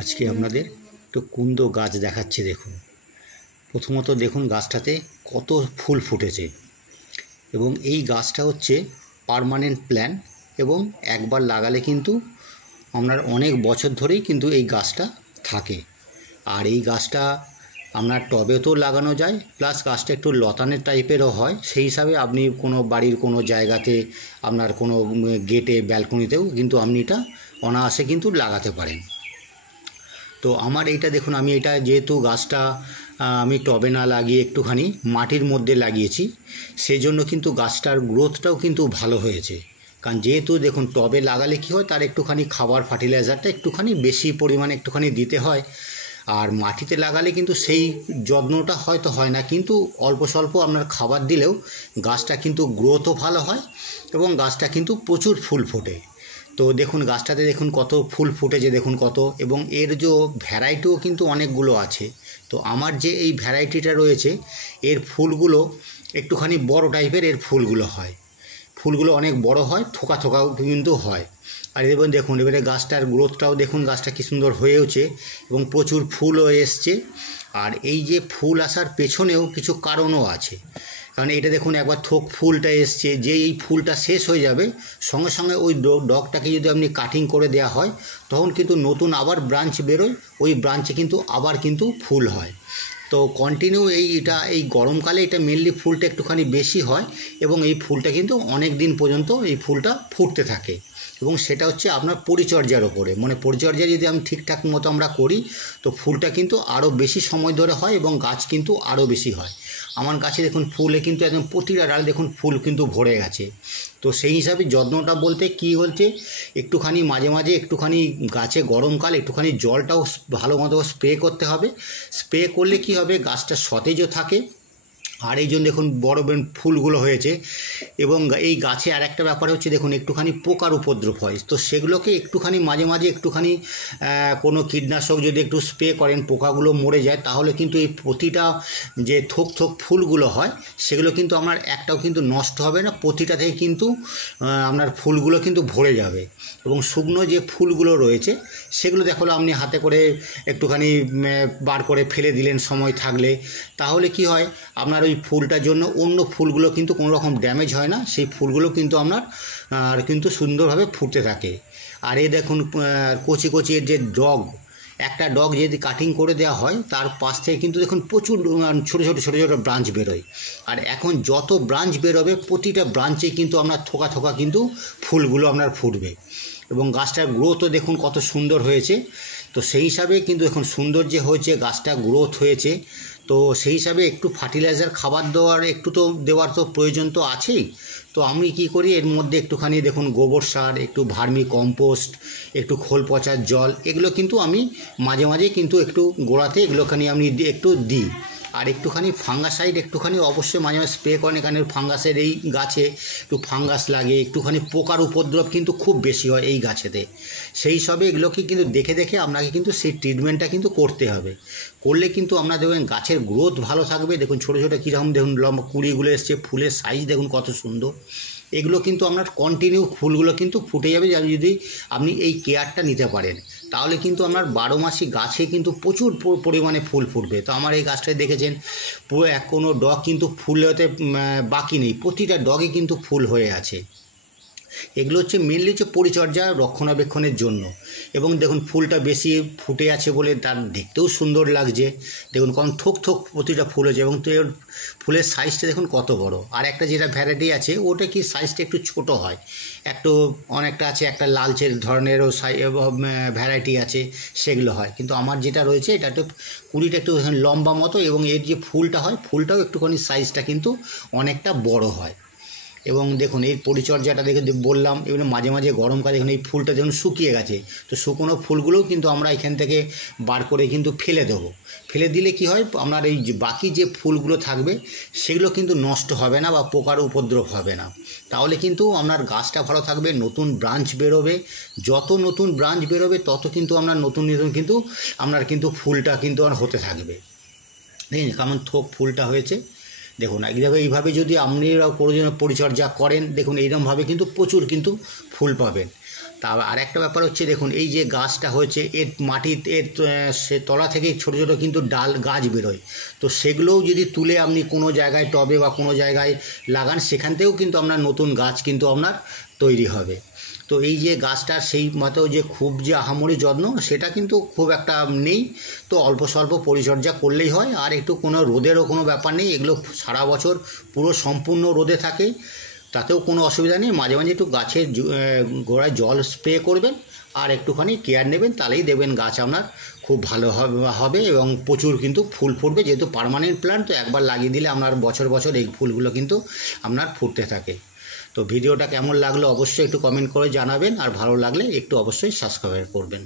আজকে আপনাদের একটু কুন্দ গাছ দেখাচ্ছি। দেখুন, প্রথমত দেখুন গাছটাতে কত ফুল ফুটেছে এবং এই গাছটা হচ্ছে পার্মানেন্ট প্ল্যান্ট এবং একবার লাগালে কিন্তু আপনার অনেক বছর ধরেই কিন্তু এই গাছটা থাকে। আর এই গাছটা আপনার টবেতেও লাগানো যায়, প্লাস গাছটা একটু লতানের টাইপেরও হয়। সেই হিসাবে আপনি কোনো বাড়ির কোনো জায়গাতে আপনার কোনো গেটে ব্যালকনিতেও কিন্তু আপনি এটা অনায়াসে কিন্তু লাগাতে পারেন। তো আমার এইটা দেখুন, আমি এটা যেহেতু গাছটা আমি টবে না লাগিয়ে একটুখানি মাটির মধ্যে লাগিয়েছি, সেই জন্য কিন্তু গাছটার গ্রোথটাও কিন্তু ভালো হয়েছে। কারণ যেহেতু দেখুন টবে লাগালে কী হয়, তার একটুখানি খাবার ফার্টিলাইজারটা একটুখানি বেশি পরিমাণে একটুখানি দিতে হয়। আর মাটিতে লাগালে কিন্তু সেই যত্নটা হয়তো হয় না, কিন্তু অল্প স্বল্প আপনার খাবার দিলেও গাছটা কিন্তু গ্রোথও ভালো হয় এবং গাছটা কিন্তু প্রচুর ফুল ফোটে। তো দেখুন গাছটাতে দেখুন কত ফুল ফুটেছে, দেখুন কত, এবং এর যে ভ্যারাইটিও কিন্তু অনেকগুলো আছে। তো আমার যে এই ভ্যারাইটিটা রয়েছে, এর ফুলগুলো একটুখানি বড় টাইপের এর ফুলগুলো হয়, ফুলগুলো অনেক বড় হয়, থোকা থোকাও কিন্তু হয়। আর এবার দেখুন এবারে গাছটার গ্রোথটাও দেখুন, গাছটা কী সুন্দর হয়েওছে এবং প্রচুর ফুলও এসছে। আর এই যে ফুল আসার পেছনেও কিছু কারণও আছে, কারণ এটা দেখুন একবার থোক ফুলটা এসছে, যে এই ফুলটা শেষ হয়ে যাবে সঙ্গে সঙ্গে ওই ডগটাকে যদি আপনি কাটিং করে দেওয়া হয়, তখন কিন্তু নতুন আবার ব্রাঞ্চ বেরোয়, ওই ব্রাঞ্চে কিন্তু আবার কিন্তু ফুল হয়। তো কন্টিনিউ এই গরমকালে এটা মেনলি ফুলটা একটুখানি বেশি হয় এবং এই ফুলটা কিন্তু অনেক দিন পর্যন্ত এই ফুলটা ফুটতে থাকে। এবং সেটা হচ্ছে আপনার পরিচর্যার ওপরে, মানে পরিচর্যা যদি আমি ঠিকঠাক মতো আমরা করি, তো ফুলটা কিন্তু আরও বেশি সময় ধরে হয় এবং গাছ কিন্তু আরও বেশি হয়। আমার গাছে দেখুন ফুলে কিন্তু একদম প্রতিটা ডাল দেখুন ফুল কিন্তু ভরে গেছে। তো সেই হিসাবে যত্নটা বলতে কী হচ্ছে, একটুখানি মাঝে মাঝে একটুখানি গাছে গরমকাল একটুখানি জলটাও ভালো মতো স্প্রে করতে হবে। স্প্রে করলে কি হবে, গাছটা সতেজও থাকে। আর এই জন্য দেখুন বড় ফুলগুলো হয়েছে। এবং এই গাছে আর একটা ব্যাপার হচ্ছে, দেখুন একটুখানি পোকার উপদ্রব হয়, তো সেগুলোকে একটুখানি মাঝে মাঝে একটুখানি কোনো কীটনাশক যদি একটু স্প্রে করেন, পোকাগুলো মরে যায়, তাহলে কিন্তু এই প্রতিটা যে থোক থোক ফুলগুলো হয় সেগুলো কিন্তু আপনার একটাও কিন্তু নষ্ট হবে না, প্রতিটা থেকে কিন্তু আপনার ফুলগুলো কিন্তু ভরে যাবে। এবং শুকনো যে ফুলগুলো রয়েছে সেগুলো দেখো আপনি হাতে করে একটুখানি বার করে ফেলে দিলেন সময় থাকলে, তাহলে কি হয়, আপনার ওই ফুলটার জন্য অন্য ফুলগুলো কিন্তু কোনো রকম ড্যামেজ হয় না, সেই ফুলগুলো কিন্তু আপনার আর কিন্তু সুন্দরভাবে ফুটতে থাকে। আর এই দেখুন কচি কচি এর যে ডগ, একটা ডগ যদি কাটিং করে দেওয়া হয়, তার পাশ থেকে কিন্তু দেখুন প্রচুর ছোটো ছোটো ছোটো ছোটো ব্রাঞ্চ বেরোয়। আর এখন যত ব্রাঞ্চ বেরোবে, প্রতিটা ব্রাঞ্চে কিন্তু আপনার থোকা থোকা কিন্তু ফুলগুলো আপনার ফুটবে এবং গাছটার গ্রোথও দেখুন কত সুন্দর হয়েছে। তো সেই হিসাবে কিন্তু এখন সুন্দর যে হয়েছে গাছটা গ্রোথ হয়েছে, তো সেই হিসাবে একটু ফার্টিলাইজার খাবার দেওয়ার তো প্রয়োজন তো আছেই। তো আমি কি করি, এর মধ্যে একটুখানি দেখুন গোবর সার, একটু ভার্মি কম্পোস্ট, একটু খোল পচার জল, এগুলো কিন্তু আমি মাঝে মাঝে কিন্তু একটু গোড়াতে এগুলোখানি আমি একটু দিই। আর একটুখানি ফাঙ্গাসাইড একটুখানি অবশ্যই মাঝে মাঝে স্প্রে করেন, এখানে ফাঙ্গাসের এই গাছে একটু ফাঙ্গাস লাগে, একটুখানি পোকার উপদ্রব কিন্তু খুব বেশি হয় এই গাছেতে। সেই সবে এগুলোকে কিন্তু দেখে দেখে আপনাকে কিন্তু সেই ট্রিটমেন্টটা কিন্তু করতে হবে, করলে কিন্তু আপনার দেখবেন গাছের গ্রোথ ভালো থাকবে। দেখুন ছোটো ছোটো কীরকম দেখুন লম্বা কুঁড়িগুলো এসছে, ফুলের সাইজ দেখুন কত সুন্দর। এগুলো কিন্তু আপনার কন্টিনিউ ফুলগুলো কিন্তু ফুটে যাবে যদি আপনি এই কেয়ারটা নিতে পারেন, তাহলে কিন্তু আপনার 12 মাসই গাছে কিন্তু প্রচুর পরিমাণে ফুল ফুটবে। তো আমার এই গাছটায় দেখেছেন পুরো কোনো ডগ কিন্তু ফুল হতে বাকি নেই, প্রতিটা ডগে কিন্তু ফুল হয়ে আছে। এগুলো হচ্ছে মেনলি হচ্ছে পরিচর্যা রক্ষণাবেক্ষণের জন্য। এবং দেখুন ফুলটা বেশি ফুটে আছে বলে তার দেখতেও সুন্দর লাগছে, দেখুন কারণ থোক থোক প্রতিটা ফুল হয়েছে এবং ফুলের সাইজটা দেখুন কত বড়। আর একটা যেটা ভ্যারাইটি আছে ওটা কি সাইজটা একটু ছোট হয়, অনেকটা আছে, একটা লালচে ধরনেরও ভ্যারাইটি আছে, সেগুলো হয়। কিন্তু আমার যেটা রয়েছে এটা একটু কুড়িটা একটু লম্বা মতো, এবং এর যে ফুলটা হয় ফুলটাও একটুখানি সাইজটা কিন্তু অনেকটা বড় হয়। এবং দেখুন এই পরিচর্যাটা দেখে বললাম, এবারে মাঝে মাঝে গরমকালে দেখুন এই ফুলটা দেখুন শুকিয়ে গেছে, তো শুকনো ফুলগুলোও কিন্তু আমরা এখান থেকে বার করে কিন্তু ফেলে দেবো। ফেলে দিলে কি হয়, আপনার এই বাকি যে ফুলগুলো থাকবে সেগুলো কিন্তু নষ্ট হবে না বা পোকার উপদ্রব হবে না, তাহলে কিন্তু আপনার গাছটা ভালো থাকবে, নতুন ব্রাঞ্চ বেরোবে। যত নতুন ব্রাঞ্চ বেরোবে তত কিন্তু আপনার নতুন নতুন কিন্তু আপনার কিন্তু ফুলটা কিন্তু আর হতে থাকবে। দেখুন কেমন থোক ফুলটা হয়েছে, দেখুন এইভাবে যদি আপনিরা পরিচর্যা করেন, দেখুন এইরকমভাবে কিন্তু প্রচুর কিন্তু ফুল পাবেন। আর একটা ব্যাপার হচ্ছে দেখুন, এই যে গাছটা হয়েছে এর মাটির সে তলা থেকে ছোটো ছোটো কিন্তু ডাল গাছ বেরোয়, তো সেগুলোও যদি তুলে আপনি কোনো জায়গায় টবে বা কোনো জায়গায় লাগান, সেখান থেকেও কিন্তু আপনার নতুন গাছ কিন্তু আপনার তৈরি হবে। তো এই যে গাছটার সেই মতো যে খুব যে আহামরি যত্ন সেটা কিন্তু খুব একটা নেই, তো অল্প স্বল্প পরিচর্যা করলেই হয়। আর একটু কোনো রোদেরও কোনো ব্যাপার নেই, এগুলো সারা বছর পুরো সম্পূর্ণ রোদে থাকে, তাতেও কোনো অসুবিধা নেই। মাঝে মাঝে একটু গাছের গোড়ায় জল স্প্রে করবেন আর একটুখানি কেয়ার নেবেন, তাহলেই দেবেন গাছ আপনার খুব ভালো হবে এবং প্রচুর কিন্তু ফুল ফুটবে। যেহেতু পার্মানেন্ট প্ল্যান্ট, তো একবার লাগিয়ে দিলে আপনার বছর বছর এই ফুলগুলো কিন্তু আপনার ফুটতে থাকে। তো ভিডিওটা কেমন লাগলো অবশ্যই একটু কমেন্ট করে জানাবেন, আর ভালো লাগলে একটু অবশ্যই সাবস্ক্রাইব করবেন।